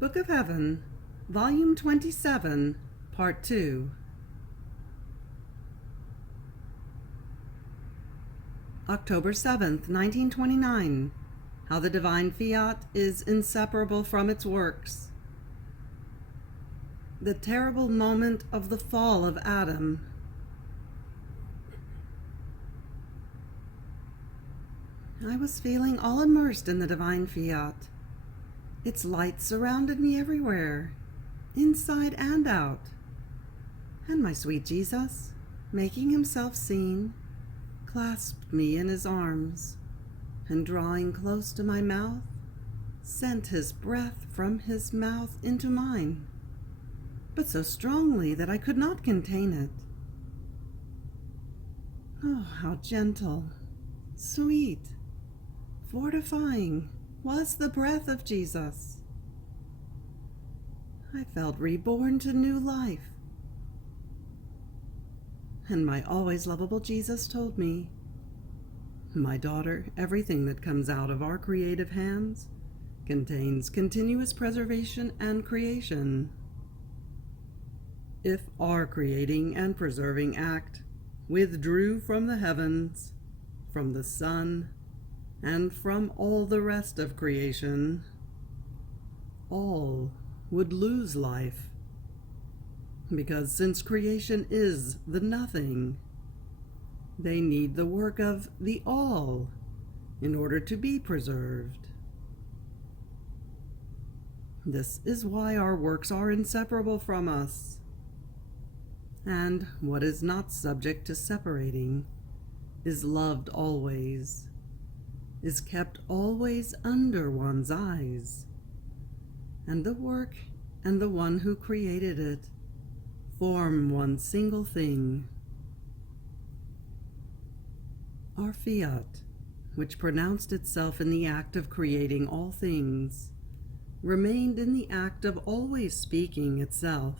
Book of Heaven, Volume 27, Part 2. October 7th, 1929. How the divine fiat is inseparable from its works. The terrible moment of the fall of Adam. I was feeling all immersed in the divine fiat. Its light surrounded me everywhere, inside and out. And my sweet Jesus, making himself seen, clasped me in his arms, and drawing close to my mouth, sent his breath from his mouth into mine, but so strongly that I could not contain it. Oh, how gentle, sweet, fortifying was the breath of Jesus. I felt reborn to new life. And my always lovable Jesus told me, "My daughter, everything that comes out of our creative hands contains continuous preservation and creation. If our creating and preserving act withdrew from the heavens, from the sun, and from all the rest of creation, all would lose life. Because since creation is the nothing, they need the work of the all in order to be preserved. This is why our works are inseparable from us. And what is not subject to separating is loved always, is kept always under one's eyes, and the work and the one who created it form one single thing. Our fiat, which pronounced itself in the act of creating all things, remained in the act of always speaking itself,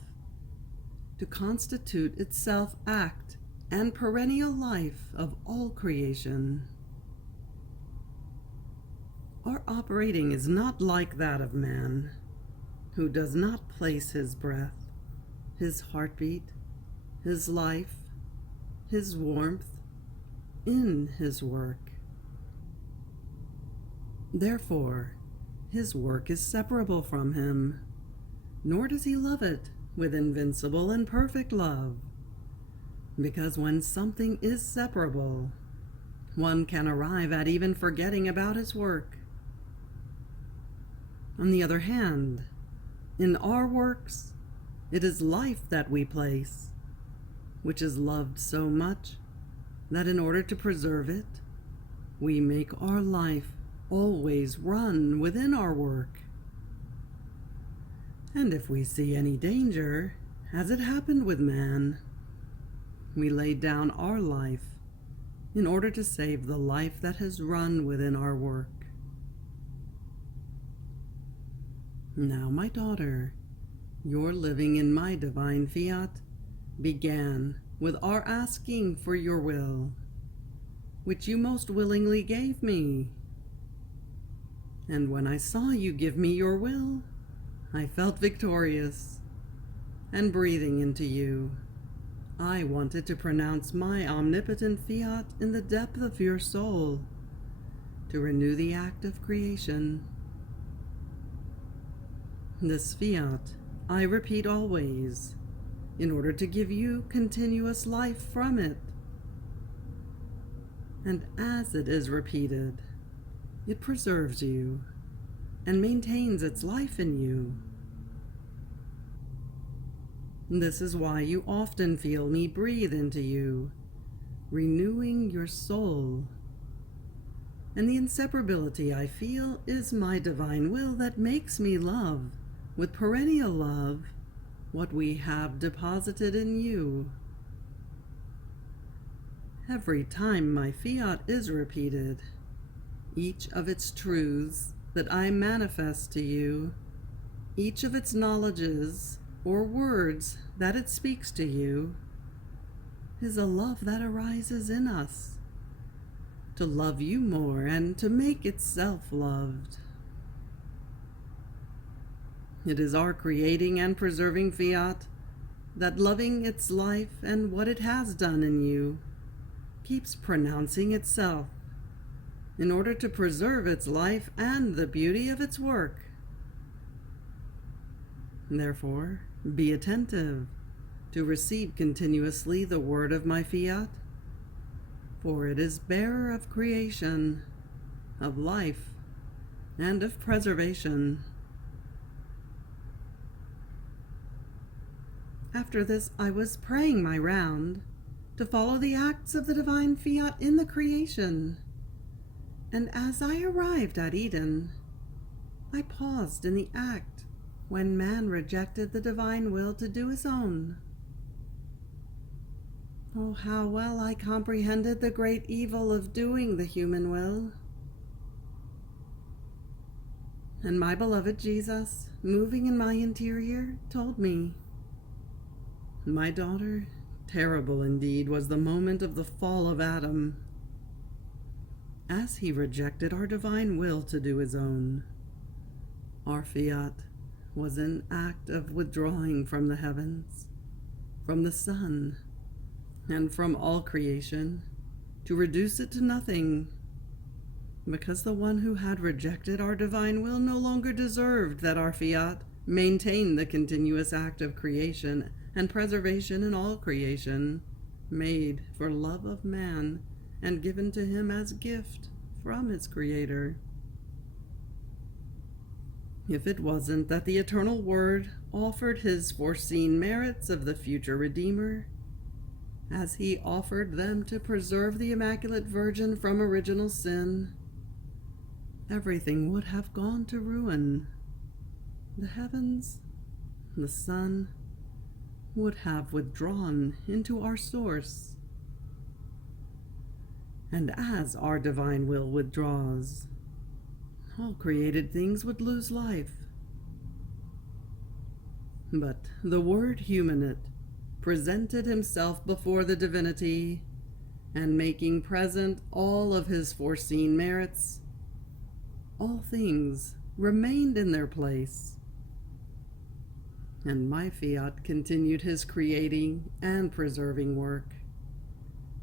to constitute itself act and perennial life of all creation. Our operating is not like that of man, who does not place his breath, his heartbeat, his life, his warmth in his work. Therefore, his work is separable from him, nor does he love it with invincible and perfect love, because when something is separable, one can arrive at even forgetting about his work. On the other hand, in our works, it is life that we place, which is loved so much that in order to preserve it, we make our life always run within our work. And if we see any danger, as it happened with man, we lay down our life in order to save the life that has run within our work. Now, my daughter, your living in my divine fiat began with our asking for your will, which you most willingly gave me. And when I saw you give me your will, I felt victorious, and breathing into you, I wanted to pronounce my omnipotent fiat in the depth of your soul, to renew the act of creation. This fiat I repeat always, in order to give you continuous life from it. And as it is repeated, it preserves you and maintains its life in you. This is why you often feel me breathe into you, renewing your soul. And the inseparability I feel is my divine will that makes me love, with perennial love, what we have deposited in you. Every time my fiat is repeated, each of its truths that I manifest to you, each of its knowledges or words that it speaks to you, is a love that arises in us, to love you more and to make itself loved. It is our creating and preserving fiat that, loving its life and what it has done in you, keeps pronouncing itself in order to preserve its life and the beauty of its work. Therefore, be attentive to receive continuously the word of my fiat, for it is bearer of creation, of life, and of preservation. After this, I was praying my round to follow the acts of the divine fiat in the creation, and as I arrived at Eden, I paused in the act when man rejected the divine will to do his own. Oh, how well I comprehended the great evil of doing the human will. And my beloved Jesus, moving in my interior, told me, "My daughter, terrible indeed was the moment of the fall of Adam, as he rejected our divine will to do his own. Our fiat was an act of withdrawing from the heavens, from the sun, and from all creation, to reduce it to nothing, because the one who had rejected our divine will no longer deserved that our fiat maintain the continuous act of creation and preservation in all creation, made for love of man and given to him as gift from his Creator. If it wasn't that the eternal Word offered his foreseen merits of the future Redeemer, as he offered them to preserve the Immaculate Virgin from original sin, everything would have gone to ruin. The heavens, the sun, would have withdrawn into our source. And as our divine will withdraws, all created things would lose life. But the Word humanate presented himself before the divinity, and making present all of his foreseen merits, all things remained in their place. And my fiat continued his creating and preserving work,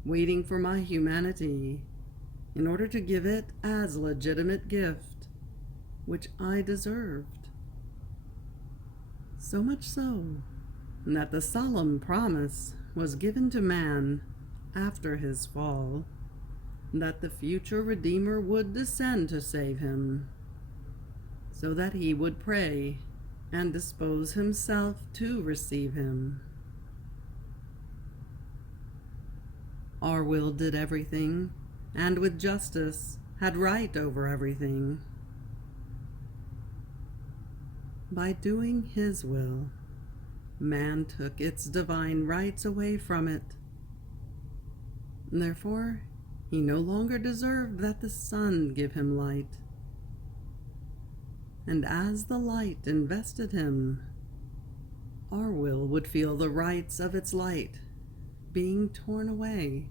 waiting for my humanity in order to give it as legitimate gift, which I deserved. So much so that the solemn promise was given to man after his fall, that the future Redeemer would descend to save him, so that he would pray and dispose himself to receive him. Our will did everything, and with justice had right over everything. By doing his will, man took its divine rights away from it. Therefore, he no longer deserved that the sun give him light. And as the light invested him, our will would feel the rights of its light being torn away.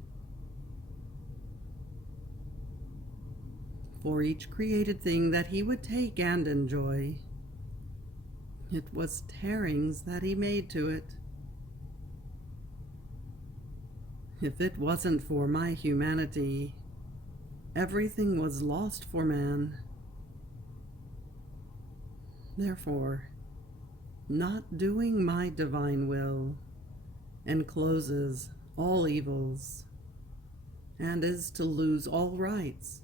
For each created thing that he would take and enjoy, it was tearings that he made to it. If it wasn't for my humanity, everything was lost for man. Therefore, not doing my divine will encloses all evils, and is to lose all rights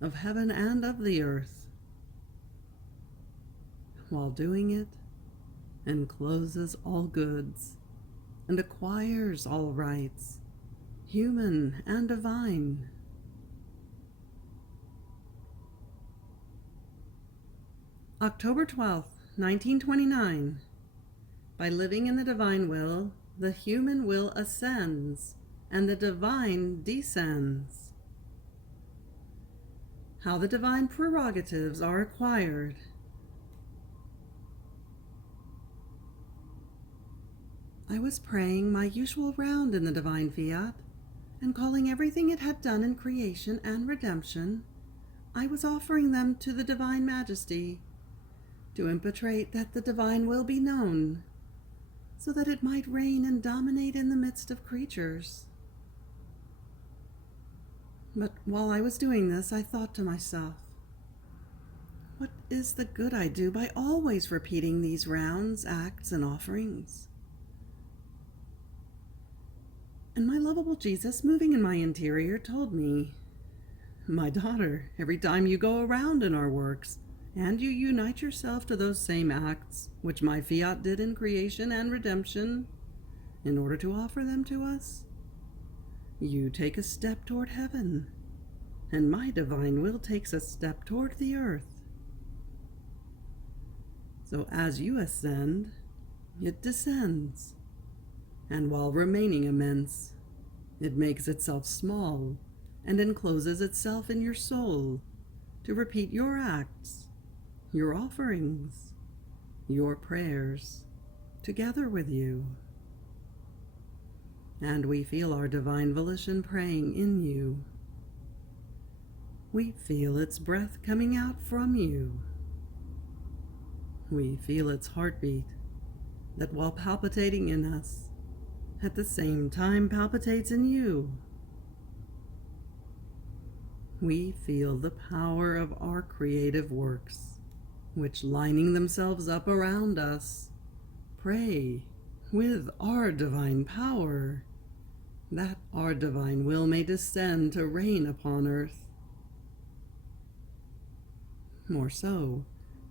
of heaven and of the earth. While doing it, encloses all goods, and acquires all rights, human and divine. October 12th, 1929. By living in the divine will, the human will ascends, and the divine descends. How the divine prerogatives are acquired. I was praying my usual round in the divine fiat, and calling everything it had done in creation and redemption, I was offering them to the divine majesty, to impetrate that the divine will be known, so that it might reign and dominate in the midst of creatures. But while I was doing this, I thought to myself, what is the good I do by always repeating these rounds, acts, and offerings? And my lovable Jesus, moving in my interior, told me, my daughter, every time you go around in our works, and you unite yourself to those same acts which my Fiat did in creation and redemption, in order to offer them to us, you take a step toward heaven, and my divine will takes a step toward the earth. So as you ascend, it descends, and while remaining immense, it makes itself small and encloses itself in your soul to repeat your acts, your offerings, your prayers, together with you. And we feel our divine volition praying in you. We feel its breath coming out from you. We feel its heartbeat that, while palpitating in us, at the same time palpitates in you. We feel the power of our creative works, which, lining themselves up around us, pray with our divine power, that our divine will may descend to reign upon earth. More so,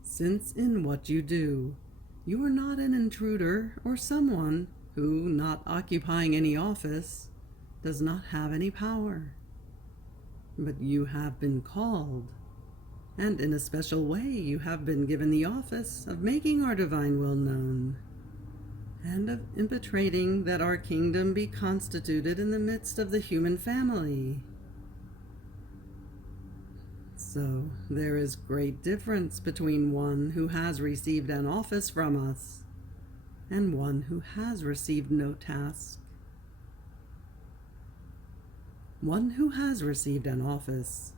since in what you do, you are not an intruder or someone who, not occupying any office, does not have any power. But you have been called, and in a special way you have been given the office of making our divine will known, and of impetrating that our kingdom be constituted in the midst of the human family. So there is great difference between one who has received an office from us and one who has received no task. One who has received an office,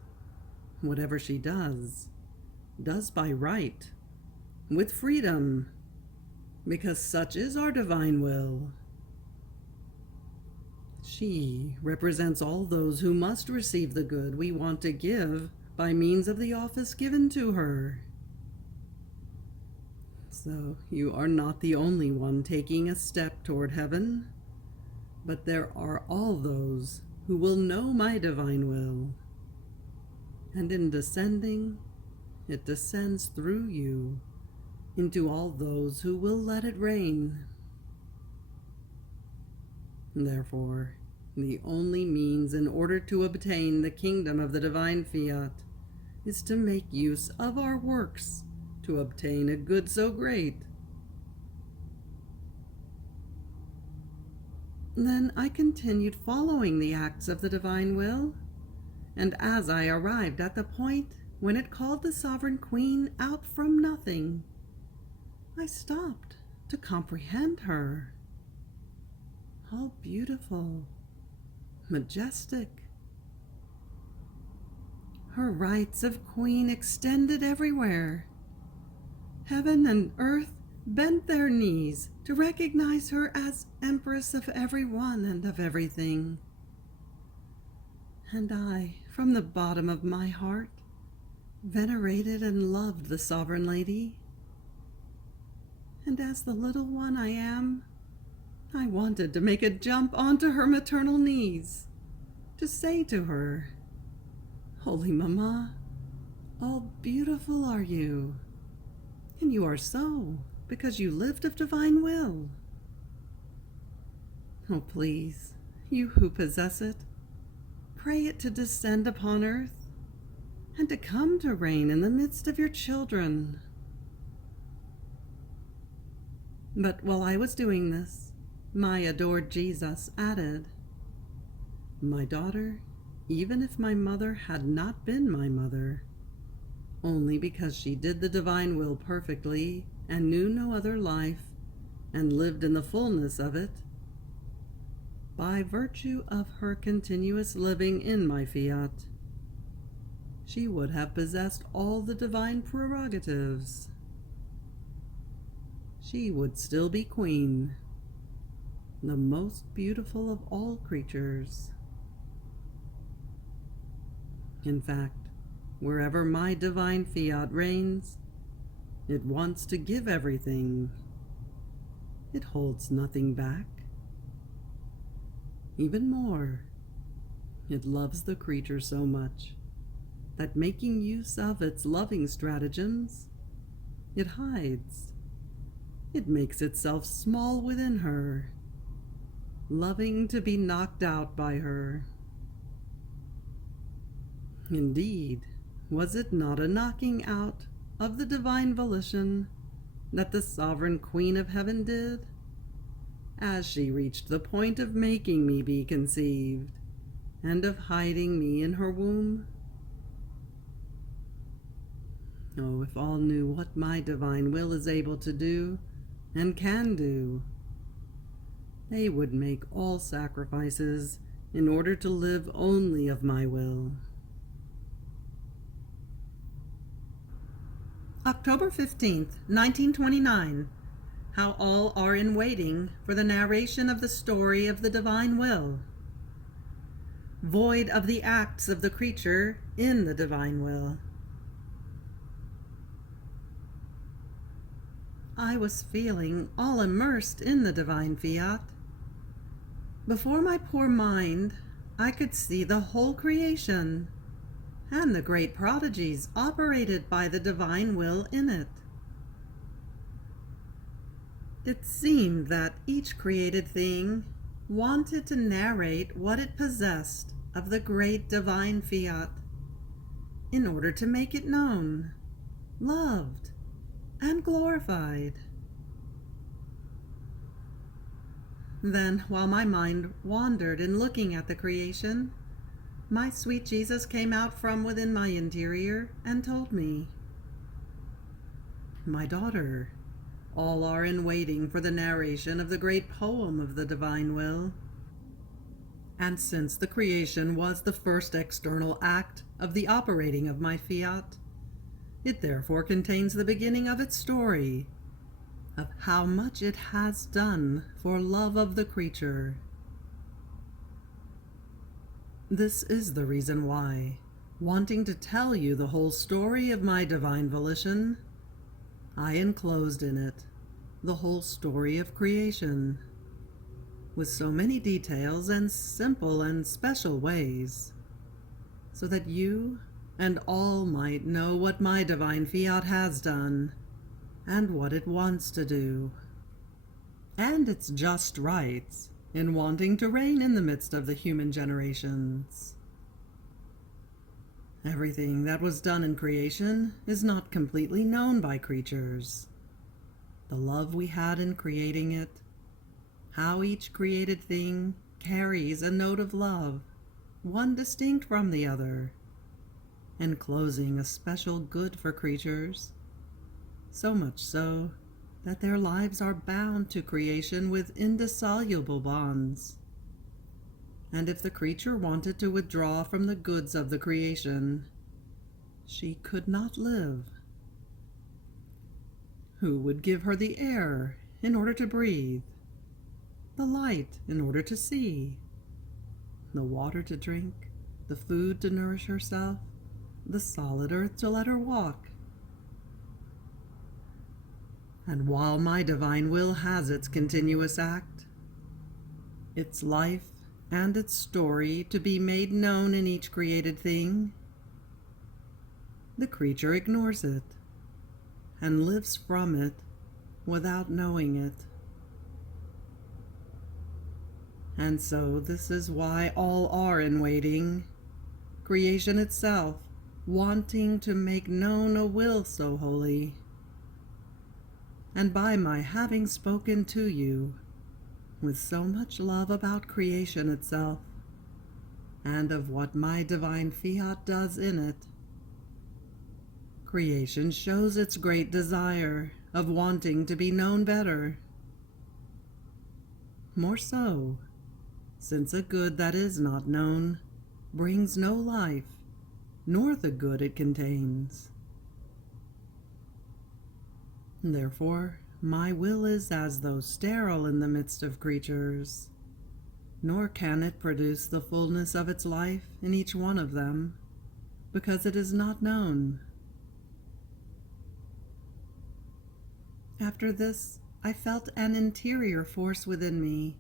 whatever she does by right, with freedom, because such is our divine will. She represents all those who must receive the good we want to give by means of the office given to her. So you are not the only one taking a step toward heaven, but there are all those who will know my divine will. And in descending, it descends through you into all those who will let it reign. Therefore, the only means in order to obtain the kingdom of the divine Fiat is to make use of our works to obtain a good so great. Then I continued following the acts of the divine will, and as I arrived at the point when it called the sovereign queen out from nothing, I stopped to comprehend her. How beautiful, majestic. Her rights of queen extended everywhere. Heaven and earth bent their knees to recognize her as empress of everyone and of everything. And I, from the bottom of my heart, venerated and loved the sovereign lady. And as the little one I am, I wanted to make a jump onto her maternal knees, to say to her, Holy Mama, all beautiful are you, and you are so, because you lived of divine will. Oh, please, you who possess it, pray it to descend upon earth, and to come to reign in the midst of your children. But while I was doing this, my adored Jesus added, My daughter, even if my mother had not been my mother, only because she did the divine will perfectly and knew no other life and lived in the fullness of it, by virtue of her continuous living in my Fiat, she would have possessed all the divine prerogatives. she would still be queen, the most beautiful of all creatures. In fact, wherever my divine fiat reigns, it wants to give everything. It holds nothing back. Even more, it loves the creature so much that, making use of its loving stratagems, it hides. It makes itself small within her, loving to be knocked out by her. Indeed, was it not a knocking out of the divine volition that the sovereign Queen of Heaven did, as she reached the point of making me be conceived and of hiding me in her womb? Oh, if all knew what my divine will is able to do and can do, they would make all sacrifices in order to live only of my will. October 15th, 1929. How all are in waiting for the narration of the story of the divine will. Void of the acts of the creature in the divine will. I was feeling all immersed in the divine fiat. Before my poor mind, I could see the whole creation and the great prodigies operated by the divine will in it. It seemed that each created thing wanted to narrate what it possessed of the great divine fiat in order to make it known, loved, and glorified. Then, while my mind wandered in looking at the creation, my sweet Jesus came out from within my interior and told me, "My daughter, all are in waiting for the narration of the great poem of the divine will. And since the creation was the first external act of the operating of my fiat, it therefore contains the beginning of its story, of how much it has done for love of the creature. This is the reason why, wanting to tell you the whole story of my divine volition, I enclosed in it the whole story of creation, with so many details and simple and special ways, so that you and all might know what my divine fiat has done, and what it wants to do, and its just rights in wanting to reign in the midst of the human generations. Everything that was done in creation is not completely known by creatures. The love we had in creating it, how each created thing carries a note of love, one distinct from the other, enclosing a special good for creatures, so much so that their lives are bound to creation with indissoluble bonds. And if the creature wanted to withdraw from the goods of the creation, she could not live. Who would give her the air in order to breathe, the light in order to see, the water to drink, the food to nourish herself, the solid earth to let her walk? And while my divine will has its continuous act, its life and its story to be made known in each created thing, the creature ignores it and lives from it without knowing it. And so this is why all are in waiting, creation itself wanting to make known a will so holy. And by my having spoken to you with so much love about creation itself, and of what my divine fiat does in it, creation shows its great desire of wanting to be known better. More so, since a good that is not known brings no life, nor the good it contains. Therefore, my will is as though sterile in the midst of creatures, nor can it produce the fullness of its life in each one of them, because it is not known. After this, I felt an interior force within me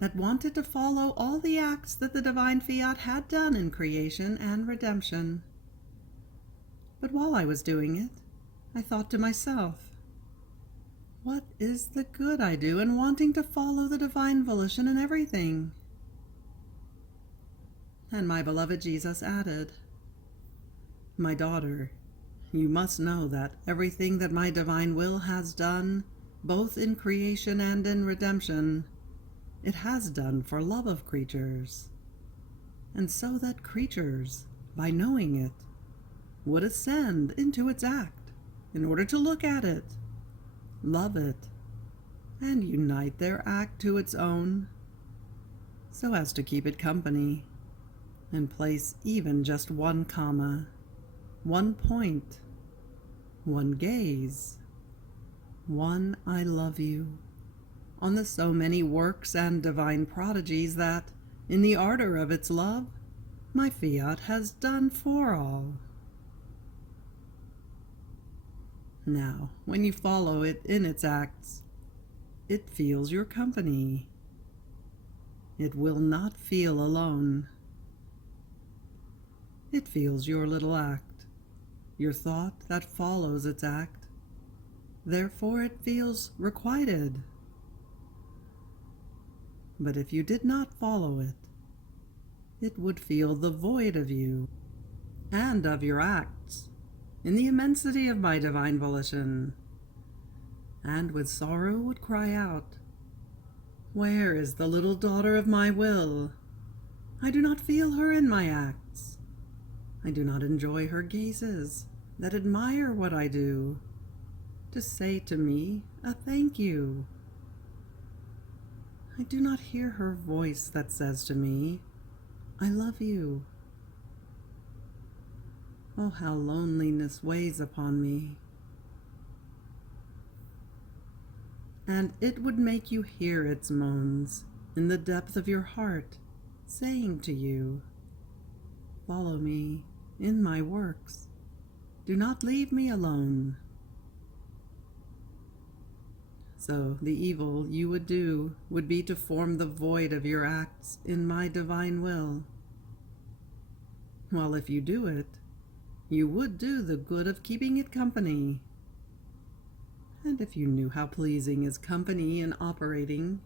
that wanted to follow all the acts that the divine Fiat had done in creation and redemption. But while I was doing it, I thought to myself, what is the good I do in wanting to follow the divine volition in everything? And my beloved Jesus added, my daughter, you must know that everything that my divine will has done, both in creation and in redemption, it has done for love of creatures, and so that creatures, by knowing it, would ascend into its act in order to look at it, love it, and unite their act to its own, so as to keep it company, and place even just one comma, one point, one gaze, one I love you, on the so many works and divine prodigies that, in the ardor of its love, my Fiat has done for all. Now, when you follow it in its acts, it feels your company. It will not feel alone. It feels your little act, your thought that follows its act. Therefore it feels requited. But if you did not follow it, it would feel the void of you and of your acts in the immensity of my divine volition, and with sorrow would cry out, where is the little daughter of my will? I do not feel her in my acts. I do not enjoy her gazes that admire what I do, to say to me a thank you. I do not hear her voice that says to me, I love you. Oh, how loneliness weighs upon me. And it would make you hear its moans in the depth of your heart, saying to you, follow me in my works. Do not leave me alone. So the evil you would do would be to form the void of your acts in my divine will. While if you do it, you would do the good of keeping it company. And if you knew how pleasing is company in operating,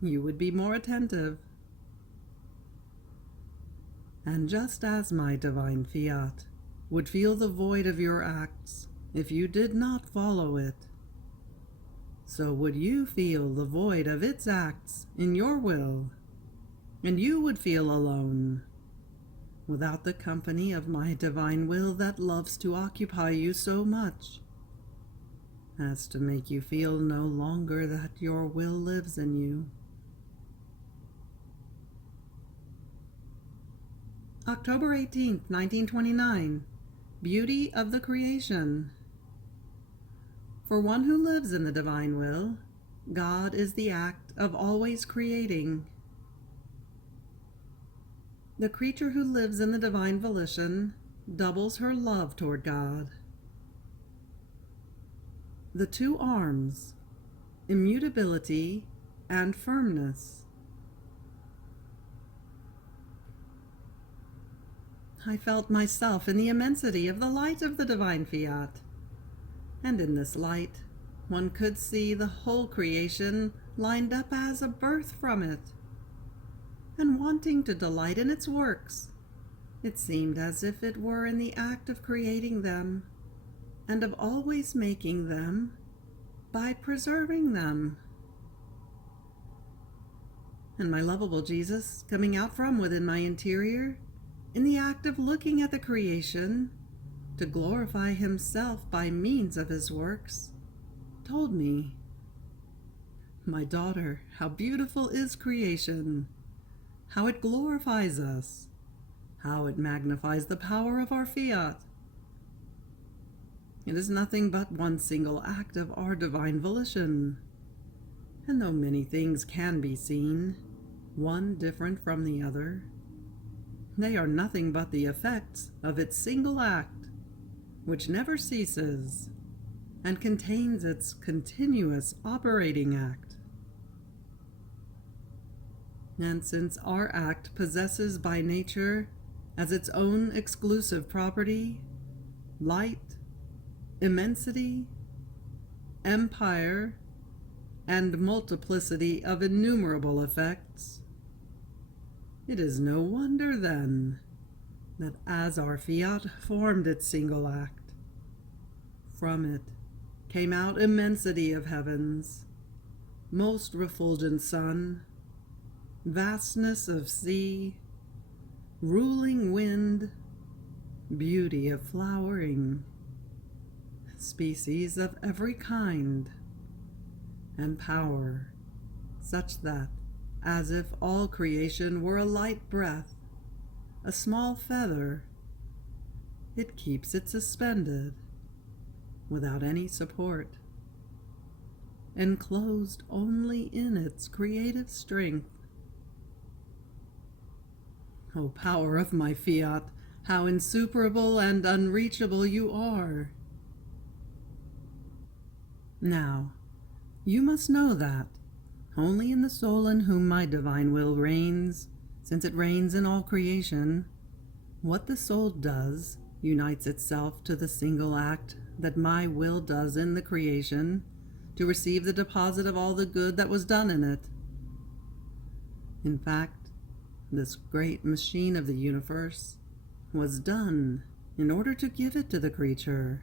you would be more attentive. And just as my divine Fiat would feel the void of your acts if you did not follow it, so would you feel the void of its acts in your will, and you would feel alone, without the company of my divine will that loves to occupy you so much, as to make you feel no longer that your will lives in you. October 18th, 1929. Beauty of the Creation. For one who lives in the divine will, God is the act of always creating. The creature who lives in the divine volition doubles her love toward God. The two arms, immutability and firmness. I felt myself in the immensity of the light of the divine Fiat, and in this light one could see the whole creation lined up as a birth from it, and wanting to delight in its works, it seemed as if it were in the act of creating them, and of always making them by preserving them. And my lovable Jesus, coming out from within my interior, in the act of looking at the creation, to glorify himself by means of his works, told me, my daughter, how beautiful is creation, how it glorifies us, how it magnifies the power of our Fiat. It is nothing but one single act of our divine volition. And though many things can be seen, one different from the other, they are nothing but the effects of its single act, which never ceases and contains its continuous operating act. And since our act possesses by nature as its own exclusive property light, immensity, empire, and multiplicity of innumerable effects, it is no wonder, then, that as our fiat formed its single act, from it came out immensity of heavens, most refulgent sun, vastness of sea, ruling wind, beauty of flowering, species of every kind, and power such that, as if all creation were a light breath, a small feather, it keeps it suspended, without any support, enclosed only in its creative strength. O power of my fiat, how insuperable and unreachable you are! Now, you must know that, only in the soul in whom my divine will reigns, since it reigns in all creation, what the soul does unites itself to the single act that my will does in the creation, to receive the deposit of all the good that was done in it. In fact, this great machine of the universe was done in order to give it to the creature,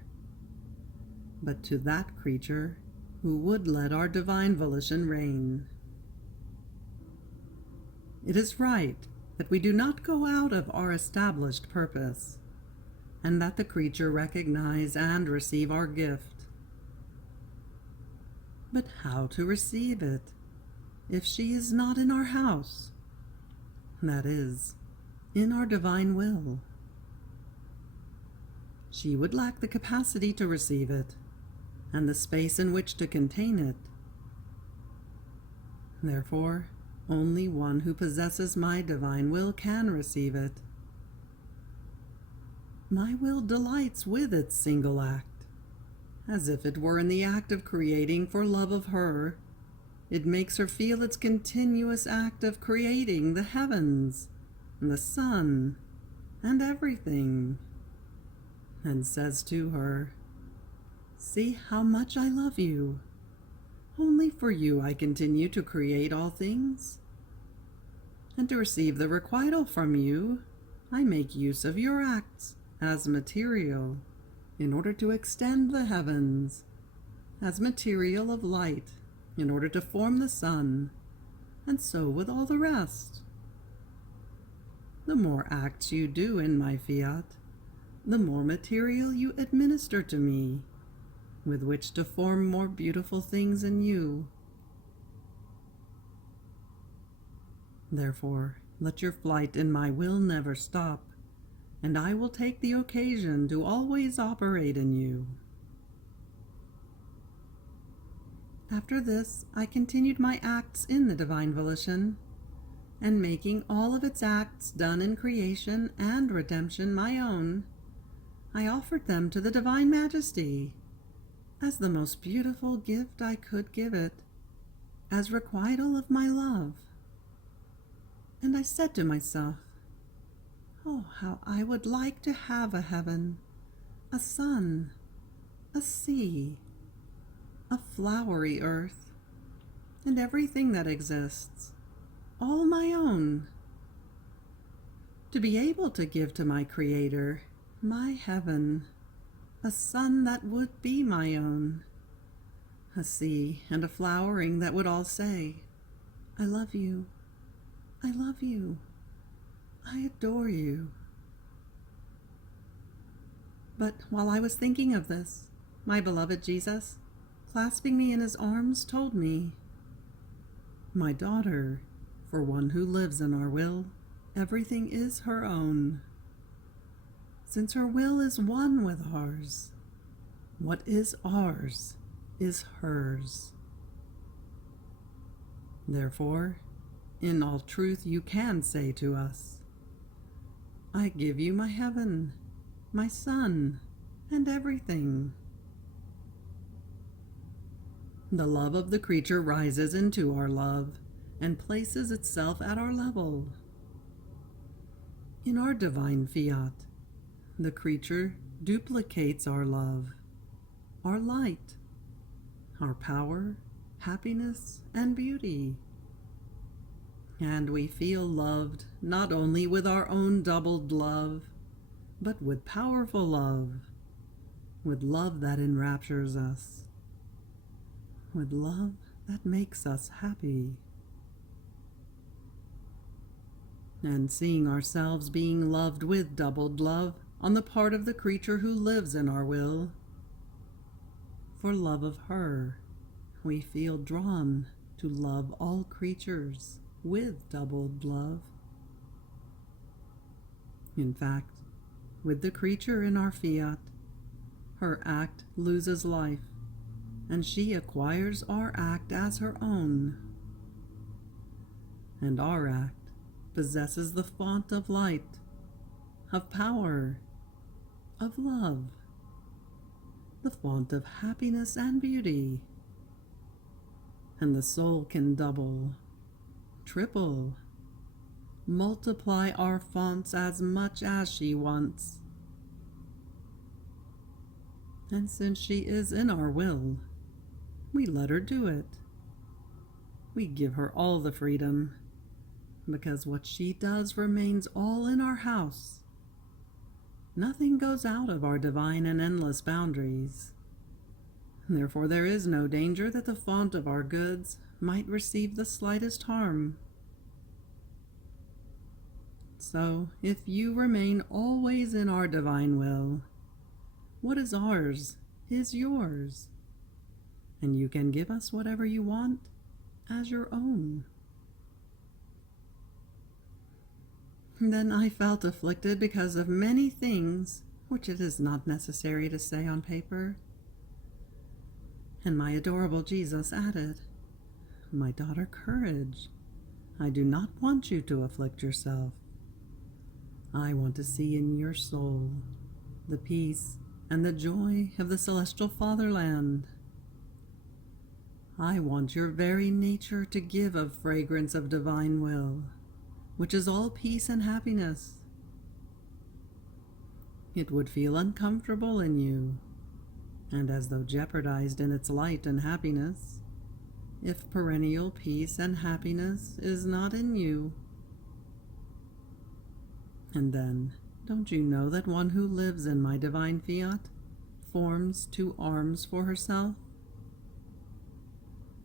but to that creature who would let our divine volition reign. It is right that we do not go out of our established purpose, and that the creature recognize and receive our gift. But how to receive it if she is not in our house? That is, in our divine will. She would lack the capacity to receive it, and the space in which to contain it. Therefore, only one who possesses my divine will can receive it. My will delights with its single act, as if it were in the act of creating for love of her. It makes her feel its continuous act of creating the heavens, and the sun, and everything, and says to her, "See how much I love you. Only for you I continue to create all things. And to receive the requital from you, I make use of your acts as material, in order to extend the heavens, as material of light, in order to form the sun, and so with all the rest. The more acts you do in my fiat, the more material you administer to me, with which to form more beautiful things in you. Therefore, let your flight in my will never stop, and I will take the occasion to always operate in you." After this, I continued my acts in the divine volition, and making all of its acts done in creation and redemption my own, I offered them to the divine majesty as the most beautiful gift I could give it, as requital of my love. And I said to myself, "Oh, how I would like to have a heaven, a sun, a sea, a flowery earth, and everything that exists, all my own. To be able to give to my Creator, my heaven, a sun that would be my own, a sea and a flowering that would all say, 'I love you, I love you, I adore you.'" But while I was thinking of this, my beloved Jesus, clasping me in his arms, told me, "My daughter, for one who lives in our will, everything is her own, since her will is one with ours. What is ours is hers. Therefore, in all truth you can say to us, I give you my heaven, my sun, and everything. The love of the creature rises into our love and places itself at our level. In our divine fiat, the creature duplicates our love, our light, our power, happiness, and beauty. And we feel loved not only with our own doubled love, but with powerful love, with love that enraptures us, with love that makes us happy. And seeing ourselves being loved with doubled love on the part of the creature who lives in our will, for love of her, we feel drawn to love all creatures with doubled love. In fact, with the creature in our fiat, her act loses life, and she acquires our act as her own. And our act possesses the font of light, of power, of love, the font of happiness and beauty. And the soul can double, triple, multiply our fonts as much as she wants. And since she is in our will, we let her do it. We give her all the freedom, because what she does remains all in our house. Nothing goes out of our divine and endless boundaries. Therefore there is no danger that the font of our goods might receive the slightest harm. So, if you remain always in our divine will, what is ours is yours, and you can give us whatever you want as your own. Then I felt afflicted because of many things which it is not necessary to say on paper. And my adorable Jesus added, My daughter, courage. I do not want you to afflict yourself. I want to see in your soul the peace and the joy of the celestial fatherland. I want your very nature to give of fragrance of divine will, which is all peace and happiness. It would feel uncomfortable in you, and as though jeopardized in its light and happiness, if perennial peace and happiness is not in you. And then, don't you know that one who lives in my divine fiat forms two arms for herself?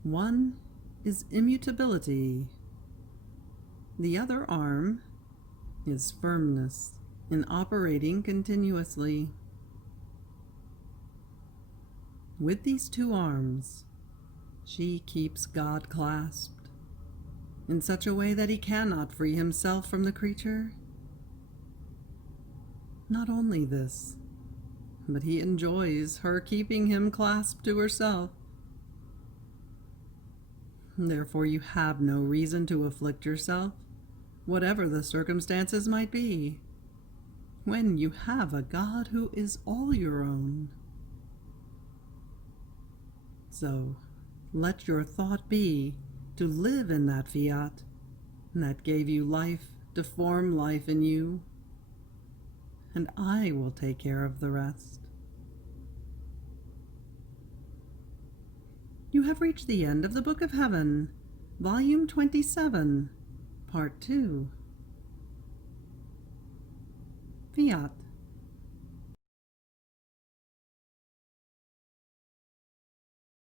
One is immutability. The other arm is firmness in operating continuously. With these two arms, she keeps God clasped in such a way that he cannot free himself from the creature. Not only this, but he enjoys her keeping him clasped to herself. Therefore you have no reason to afflict yourself, whatever the circumstances might be, when you have a God who is all your own. So, let your thought be to live in that fiat that gave you life to form life in you, and I will take care of the rest. You have reached the end of the Book of Heaven, Volume 27, Part 2. Fiat.